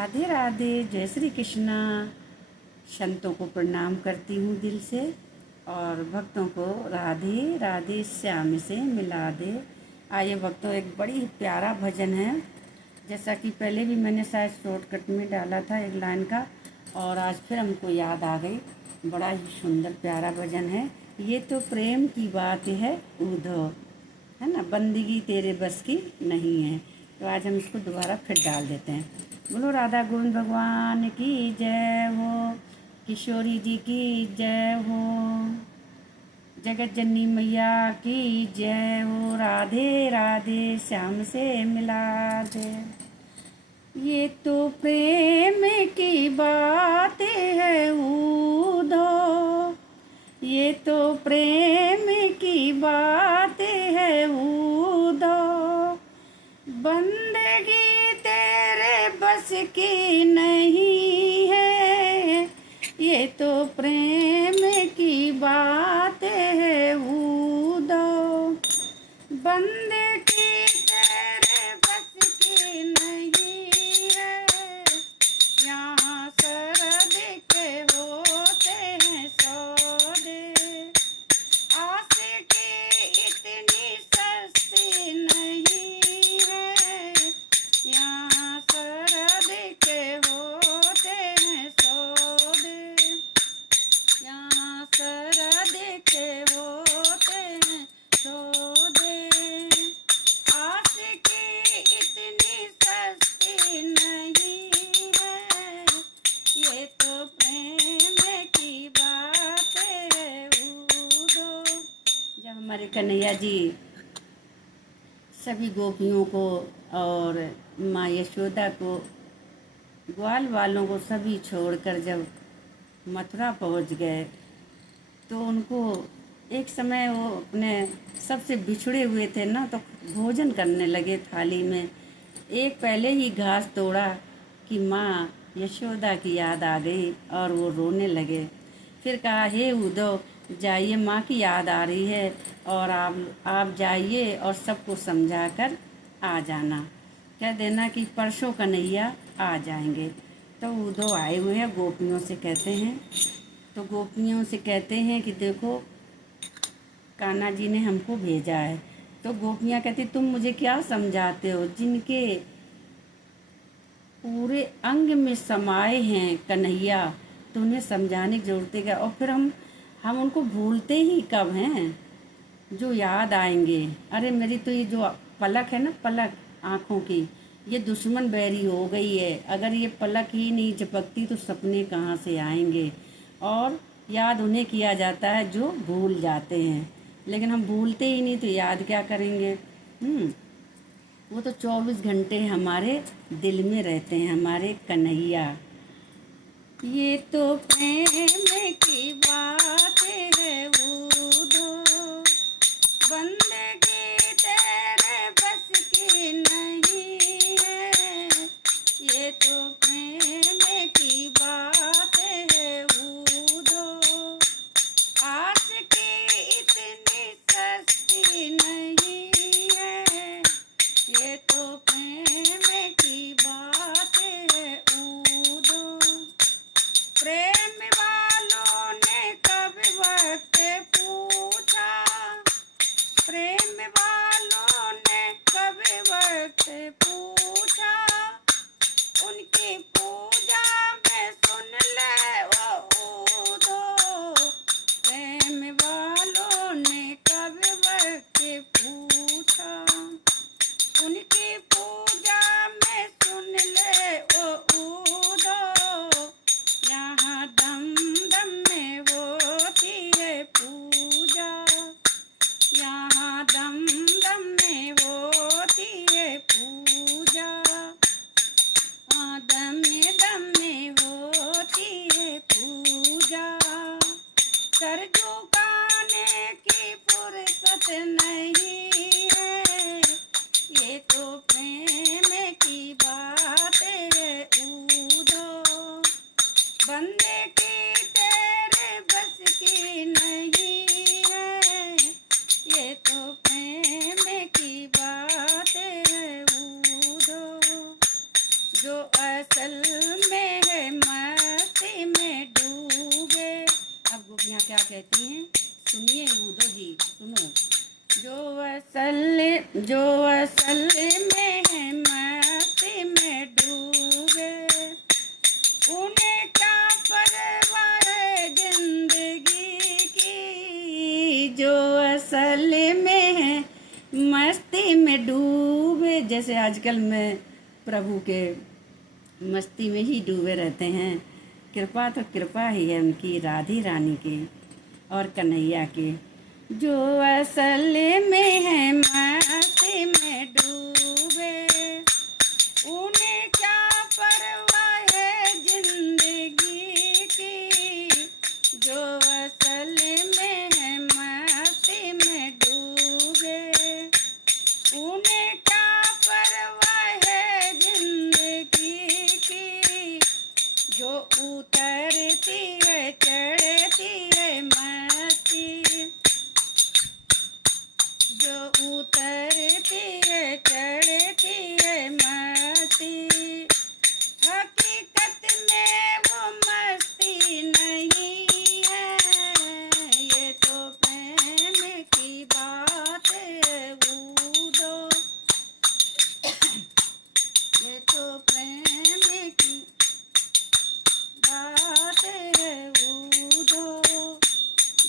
राधे राधे, जय श्री कृष्णा। संतों को प्रणाम करती हूँ दिल से और भक्तों को राधे राधे श्याम से मिला दे। आइए भक्तों, एक बड़ी प्यारा भजन है। जैसा कि पहले भी मैंने शायद शॉर्टकट में डाला था एक लाइन का, और आज फिर हमको याद आ गई। बड़ा ही सुंदर प्यारा भजन है। ये तो प्रेम की बात है उद्धव, है ना, बंदगी तेरे बस की नहीं है। तो आज हम इसको दोबारा फिर डाल देते हैं। बोलो राधा गोविंद भगवान की जय हो, किशोरी जी की जय हो, जगत जननी मैया की जय हो। राधे राधे श्याम से मिला दे। ये तो प्रेम की बात है उद्धव, ये तो प्रेम की बात है उद्धव, बंदगी तेरे बस की नहीं है। ये तो प्रेम की बात है उद्धव, बंदगी तेरे बस की नहीं है। यहाँ सरद के होते हैं सौदे, आशिकी इतनी सस्ती नहीं है। यहाँ सरद के होते हैं सौदे, यहाँ सरद के होते हैं सौदे, आशिकी इतनी सस्ती नहीं है। ये तो प्रेम की बात है उद्धव। जब हमारे कन्हैया जी सभी गोपियों को और माँ यशोदा को, ग्वाल वालों को सभी छोड़कर जब मथुरा पहुंच गए, तो उनको एक समय वो अपने सबसे बिछड़े हुए थे ना, तो भोजन करने लगे थाली में। एक पहले ही घास तोड़ा कि माँ यशोदा की याद आ गई और वो रोने लगे। फिर कहा, हे उद्धव, जाइए, माँ की याद आ रही है और आप जाइए और सबको समझा कर आ जाना, कह देना कि परसों कन्हैया आ जाएंगे। तो उद्धव आए हुए हैं, गोपियों से कहते हैं, तो गोपियों से कहते हैं कि देखो कान्हा जी ने हमको भेजा है। तो गोपियाँ कहती, तुम मुझे क्या समझाते हो, जिनके पूरे अंग में समाये हैं कन्हैया, तो उन्हें समझाने की जरूरत है क्या। और फिर हम उनको भूलते ही कब हैं, जो याद आएंगे। अरे मेरी तो ये जो पलक है ना, पलक आँखों की, ये दुश्मन बैरी हो गई है। अगर ये पलक ही नहीं झपकती तो सपने कहाँ से आएंगे। और याद उन्हें किया जाता है जो भूल जाते हैं, लेकिन हम भूलते ही नहीं तो याद क्या करेंगे। वो तो 24 घंटे हमारे दिल में रहते हैं, हमारे कन्हैया। ये तो प्रेम की बात है उद्धव, बंदगी तेरे बस की नहीं है। ये तो प्रेम की बात है उद्धव, आशिकी इतनी सस्ती नहीं है। ये तो प्रेम की बात है उद्धव, प्रेम वालों ने कब वक्त पूछा, प्रेम वालों ने कब वक्त पूछा, उनकी पूजा में सुन ले वो उद्धव। प्रेम वालों ने कब वक्त पूछा, उनकी पूजा में सुन ले वो उद्धव। यहाँ दम दम में होती है पूजा, यहाँ दम दम में होती है पूजा, दम में होती है पूजा। सर झुकाने की फुर्सत नहीं है। ये तो प्रेम की बात है उद्धव, बंदे की तेरे बस की नहीं है। ये तो प्रेम की बात है उद्धव, जो असल में है मस्ती में डूबे। अब गोपियाँ क्या कहती हैं, सुनिए उदो जी, सुनो। जो असल में है मस्ती में डूबे, उन्हें क्या परवाह है जिंदगी की। जो असल में है मस्ती में डूबे। जैसे आजकल में प्रभु के मस्ती में ही डूबे रहते हैं। कृपा तो कृपा ही है उनकी, राधी रानी की और कन्हैया की। जो असल में है मस्ती में डूबे, उन्हें क्या परवाह है जिंदगी की। जो असल में है मस्ती में डूबे, उन्हें क्या परवाह है जिंदगी की। जो उतरती है चढ़ती है मस्ती, जो उतरती है चढ़ती है मस्ती। हकीकत में वो मस्ती नहीं है, ये तो प्रेम की बात है उदो। ये तो प्रेम की बात है उदो।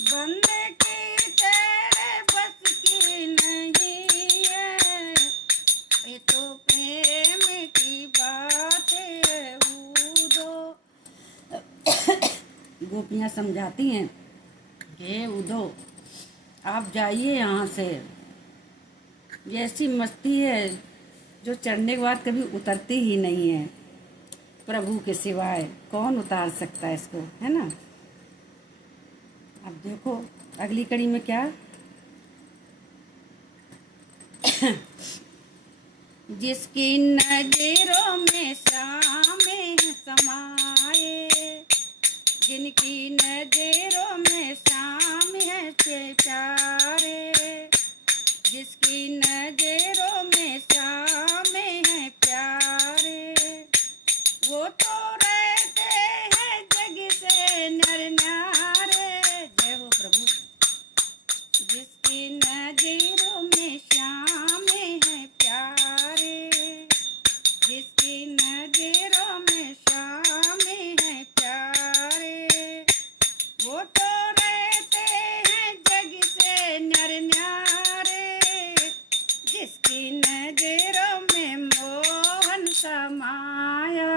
बंदे की तेरे बस की नहीं है, ये तो प्रेम की बात है उदो। गोपियाँ समझाती हैं कि उदो आप जाइए यहाँ से, ये ऐसी मस्ती है जो चढ़ने के बाद कभी उतरती ही नहीं है। प्रभु के सिवाय कौन उतार सकता है इसको, है ना। अब देखो अगली कड़ी में क्या, जिसकी नजरों में शामें समाए, जिनकी नजरों में शाम है प्यारे, जिसकी नजरों में शाम है प्यारे, वो तो रहते हैं जग से नर नारे। जय हो प्रभु। जिसकी नजरों में शाम है प्यारे, जिसकी नजरों में शाम है प्यारे, वो तो रहते हैं जग से नर न्यारे। जिसकी नजरों में मोहन समाया,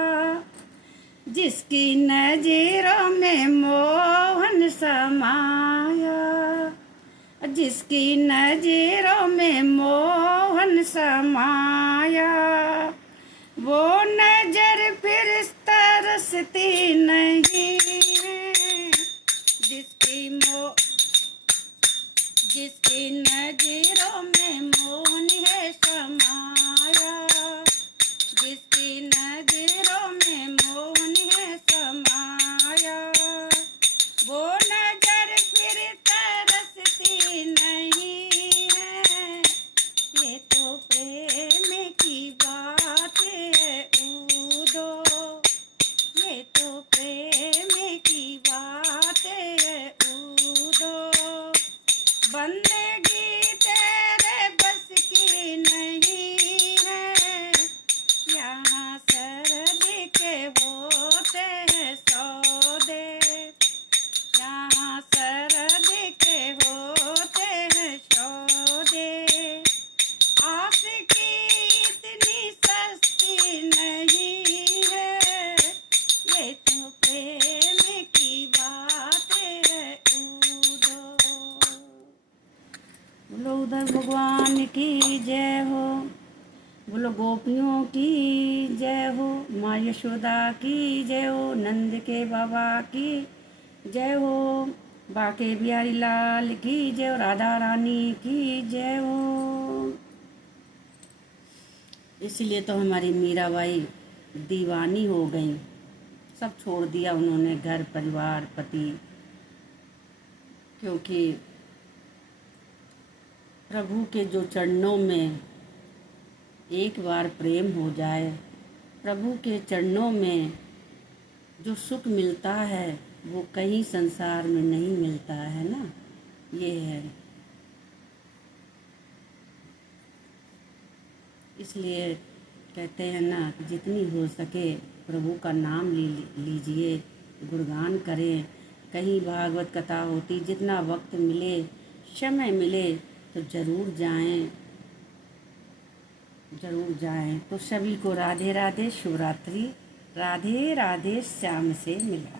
जिसकी नजरों में मोहन समाया, जिसकी नजरों में मोहन समाया, वो नजर फिर तरसती नहीं है। जिसकी नजरों में मोहन है समाया, जिसकी नजरों में मोहन है समाया, वो नजर फिर तरसती नहीं है। ये तो प्रेम की बात है उदो, ये तो प्रेम की बात है उदो। बंदगी तेरे बस की नहीं है, यहाँ सरदी के होते हैं सौदे, यहाँ सरदी के होते हैं सौदे। आस की इतनी सस्ती नहीं है, ये तो प्रेम की बात है उदो। बोलो उधर भगवान की जय हो, बोलो गोपियों की जय हो, माँ यशोदा की जय हो, नंद के बाबा की जय हो, बाके बिहारी लाल की जय हो, राधा रानी की जय हो। इसलिए तो हमारी मीराबाई दीवानी हो गई, सब छोड़ दिया उन्होंने, घर परिवार पति, क्योंकि प्रभु के जो चरणों में एक बार प्रेम हो जाए प्रभु के चरणों में जो सुख मिलता है वो कहीं संसार में नहीं मिलता है ना। ये है, इसलिए कहते हैं ना कि जितनी हो सके प्रभु का नाम लीजिए, गुणगान करें। कहीं भागवत कथा होती, जितना वक्त मिले, समय मिले तो ज़रूर जाएं, ज़रूर जाएं। तो सभी को राधे राधे, शिवरात्रि। राधे राधे, श्याम से मिला।